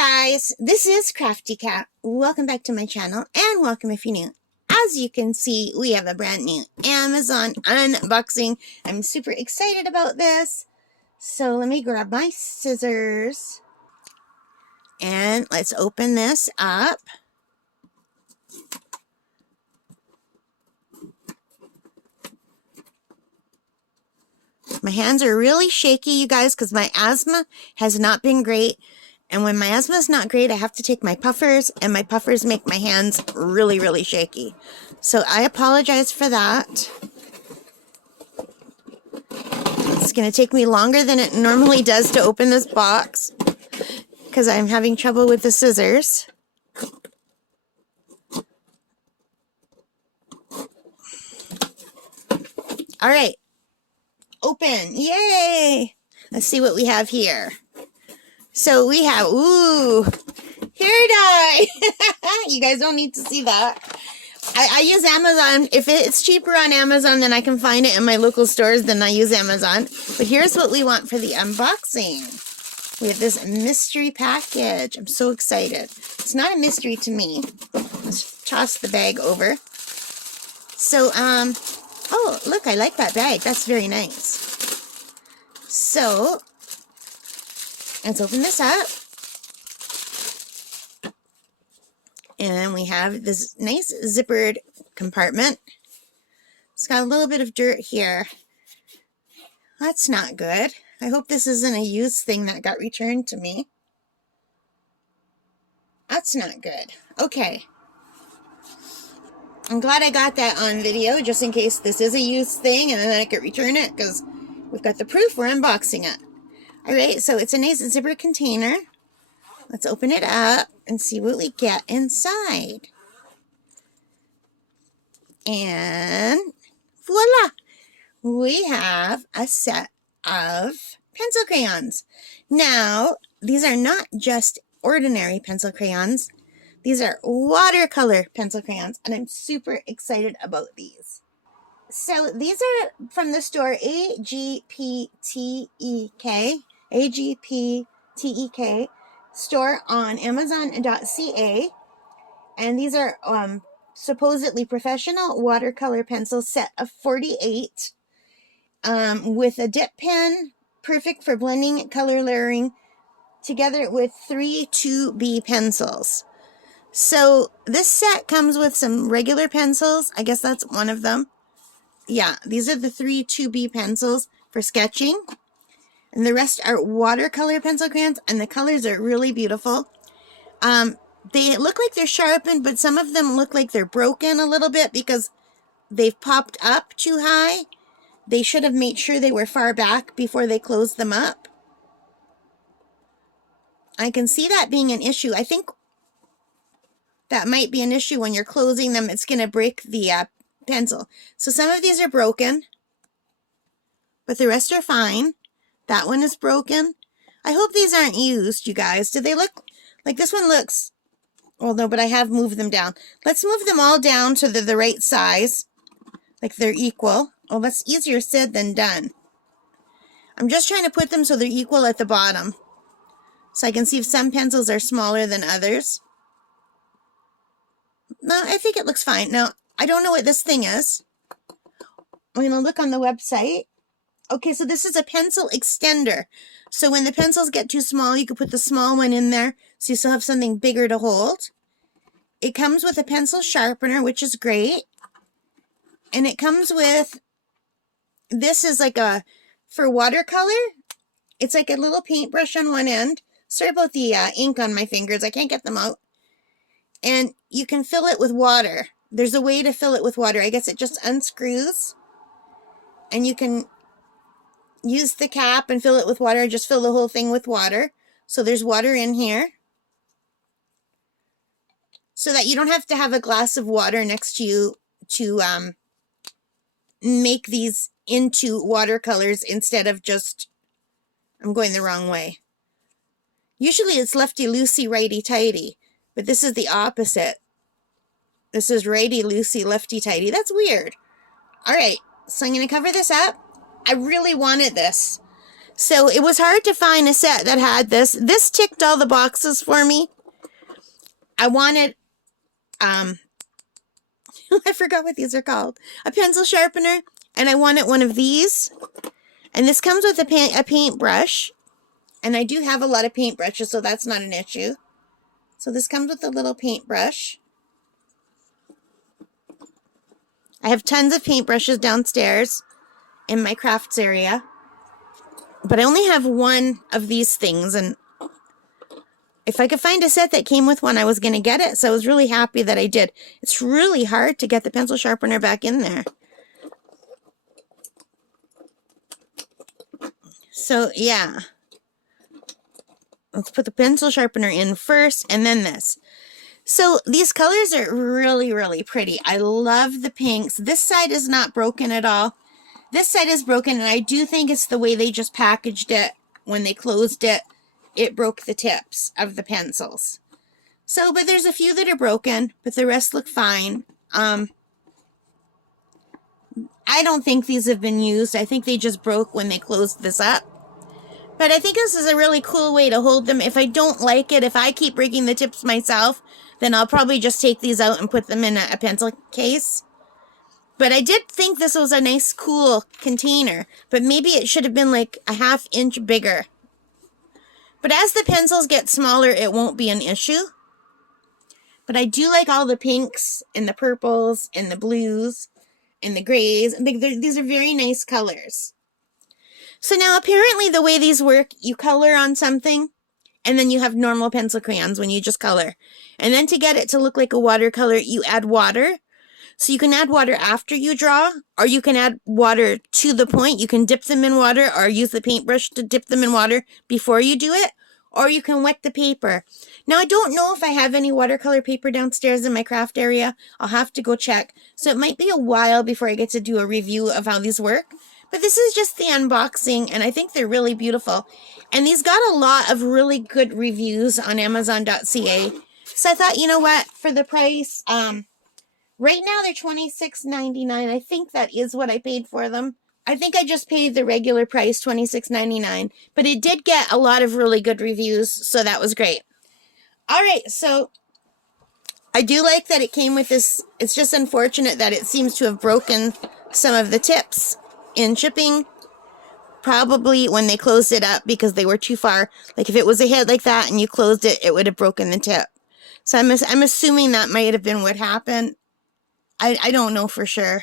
guys, this is Crafty Cat. Welcome back to my channel and welcome if you're new. As you can see, we have a brand new Amazon unboxing. I'm super excited about this. So let me grab my scissors and let's open this up. My hands are really shaky, you guys, because my asthma has not been great. And when my asthma is not great, I have to take my puffers, and my puffers make my hands really, really shaky. So I apologize for that. It's going to take me longer than it normally does to open this box because I'm having trouble with the scissors. All right. Open. Yay! Let's see what we have here. So we have, ooh, hair dye. You guys don't need to see that. I use Amazon. If it's cheaper on Amazon than I can find it in my local stores, then I use Amazon. But here's what we want for the unboxing. We have this mystery package. I'm so excited. It's not a mystery to me. Let's toss the bag over. So, oh, look, I like that bag. That's very nice. So, let's open this up. And we have this nice zippered compartment. It's got a little bit of dirt here. That's not good. I hope this isn't a used thing that got returned to me. That's not good. Okay. I'm glad I got that on video, just in case this is a used thing and then I could return it, because we've got the proof we're unboxing it. Alright, so it's a nice zipper container. Let's open it up and see what we get inside. And voila! We have a set of pencil crayons. Now, these are not just ordinary pencil crayons. These are watercolor pencil crayons, and I'm super excited about these. So these are from the store AGTEK store on Amazon.ca, and these are supposedly professional watercolor pencils, set of 48, with a dip pen, perfect for blending, color layering, together with 3 2B pencils. So this set comes with some regular pencils. I guess that's one of them. Yeah, these are the 3 2B pencils for sketching. And the rest are watercolor pencil crayons, and the colors are really beautiful. They look like they're sharpened, but some of them look like they're broken a little bit because they've popped up too high. They should have made sure they were far back before they closed them up. I can see that being an issue. I think that might be an issue when you're closing them. It's going to break the pencil. So some of these are broken, but the rest are fine. That one is broken. I hope these aren't used, you guys. Do they look like this one looks? Well, no, but I have moved them down. Let's move them all down so they're the right size, like they're equal. Oh, that's easier said than done. I'm just trying to put them so they're equal at the bottom, so I can see if some pencils are smaller than others. No, I think it looks fine. Now, I don't know what this thing is. I'm going to look on the website. Okay, so this is a pencil extender. So when the pencils get too small, you can put the small one in there, so you still have something bigger to hold. It comes with a pencil sharpener, which is great. And it comes with, this is like a, for watercolor, it's like a little paintbrush on one end. Sorry about the ink on my fingers. I can't get them out. And you can fill it with water. There's a way to fill it with water. I guess it just unscrews. And you can use the cap and fill it with water. Just fill the whole thing with water. So there's water in here, so that you don't have to have a glass of water next to you to make these into watercolors instead of just, I'm going the wrong way. Usually it's lefty-loosey, righty-tighty, but this is the opposite. This is righty-loosey, lefty-tighty. That's weird. All right, so I'm going to cover this up. I really wanted this. So it was hard to find a set that had this. This ticked all the boxes for me. I wanted, I forgot what these are called. A pencil sharpener, and I wanted one of these. And this comes with a paintbrush. And I do have a lot of paintbrushes, so that's not an issue. So this comes with a little paintbrush. I have tons of paintbrushes downstairs in my crafts area. But I only have one of these things, and if I could find a set that came with one, I was going to get it. So I was really happy that I did. It's really hard to get the pencil sharpener back in there. So, yeah. Let's put the pencil sharpener in first, and then this. So these colors are really, really pretty. I love the pinks. This side is not broken at all. This side is broken, and I do think it's the way they just packaged it. When they closed it, it broke the tips of the pencils. So, but there's a few that are broken, but the rest look fine. I don't think these have been used. I think they just broke when they closed this up. But I think this is a really cool way to hold them. If I don't like it, if I keep breaking the tips myself, then I'll probably just take these out and put them in a pencil case. But I did think this was a nice, cool container. But maybe it should have been like a ½ inch bigger. But as the pencils get smaller, it won't be an issue. But I do like all the pinks and the purples and the blues and the grays. I think these are very nice colors. So now apparently the way these work, you color on something and then you have normal pencil crayons when you just color. And then to get it to look like a watercolor, you add water. So you can add water after you draw, or you can add water to the point. You can dip them in water or use the paintbrush to dip them in water before you do it, or you can wet the paper. Now, I don't know if I have any watercolor paper downstairs in my craft area. I'll have to go check. So it might be a while before I get to do a review of how these work. But this is just the unboxing, and I think they're really beautiful. And these got a lot of really good reviews on Amazon.ca. So I thought, you know what, for the price, right now they're $26.99. I think that is what I paid for them. I think I just paid the regular price, $26.99. But it did get a lot of really good reviews, so that was great. All right, so I do like that it came with this. It's just unfortunate that it seems to have broken some of the tips in shipping, probably when they closed it up because they were too far. Like if it was a hit like that and you closed it, it would have broken the tip. So I'm assuming that might have been what happened. I don't know for sure.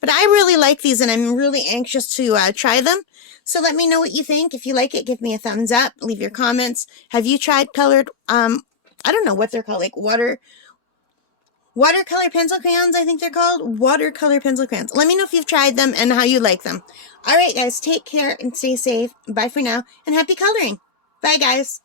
But I really like these and I'm really anxious to try them. So let me know what you think. If you like it, give me a thumbs up. Leave your comments. Have you tried colored, I don't know what they're called, like watercolor pencil crayons, I think they're called. Watercolor pencil crayons. Let me know if you've tried them and how you like them. All right, guys, take care and stay safe. Bye for now, and happy coloring. Bye, guys.